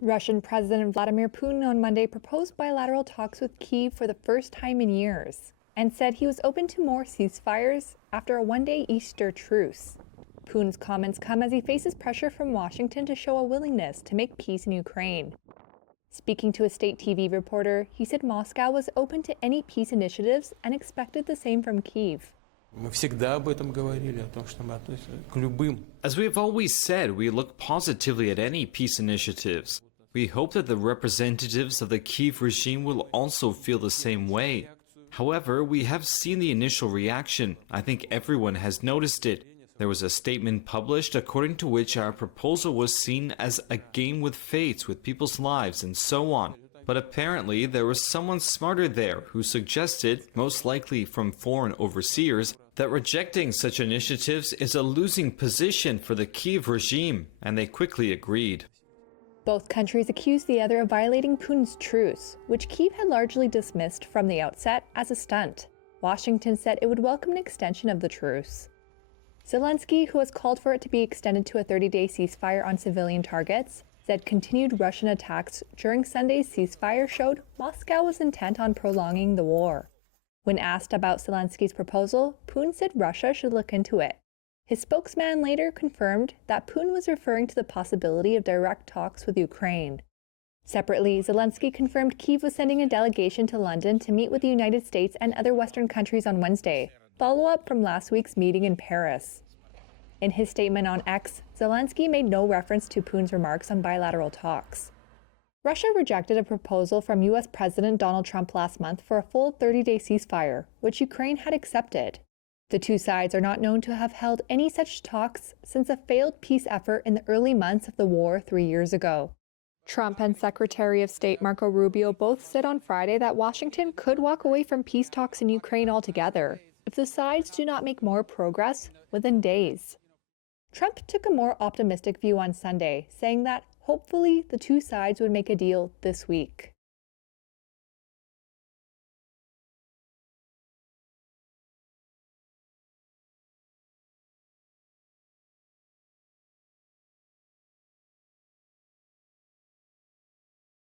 Russian President Vladimir Putin on Monday proposed bilateral talks with Kyiv for the first time in years and said he was open to more ceasefires after a one-day Easter truce. Putin's comments come as he faces pressure from Washington to show a willingness to make peace in Ukraine. Speaking to a state TV reporter, he said Moscow was open to any peace initiatives and expected the same from Kyiv. As we have always said, we look positively at any peace initiatives. We hope that the representatives of the Kyiv regime will also feel the same way. However, we have seen the initial reaction. I think everyone has noticed it. There was a statement published according to which our proposal was seen as a game with fates, with people's lives, and so on. But apparently there was someone smarter there who suggested, most likely from foreign overseers, that rejecting such initiatives is a losing position for the Kyiv regime, and they quickly agreed. Both countries accused the other of violating Putin's truce, which Kyiv had largely dismissed from the outset as a stunt. Washington said it would welcome an extension of the truce. Zelensky, who has called for it to be extended to a 30-day ceasefire on civilian targets, said continued Russian attacks during Sunday's ceasefire showed Moscow was intent on prolonging the war. When asked about Zelensky's proposal, Putin said Russia should look into it. His spokesman later confirmed that Putin was referring to the possibility of direct talks with Ukraine. Separately, Zelensky confirmed Kyiv was sending a delegation to London to meet with the United States and other Western countries on Wednesday, follow-up from last week's meeting in Paris. In his statement on X, Zelensky made no reference to Putin's remarks on bilateral talks. Russia rejected a proposal from U.S. President Donald Trump last month for a full 30-day ceasefire, which Ukraine had accepted. The two sides are not known to have held any such talks since a failed peace effort in the early months of the war 3 years ago. Trump and Secretary of State Marco Rubio both said on Friday that Washington could walk away from peace talks in Ukraine altogether if the sides do not make more progress within days. Trump took a more optimistic view on Sunday, saying that hopefully the two sides would make a deal this week.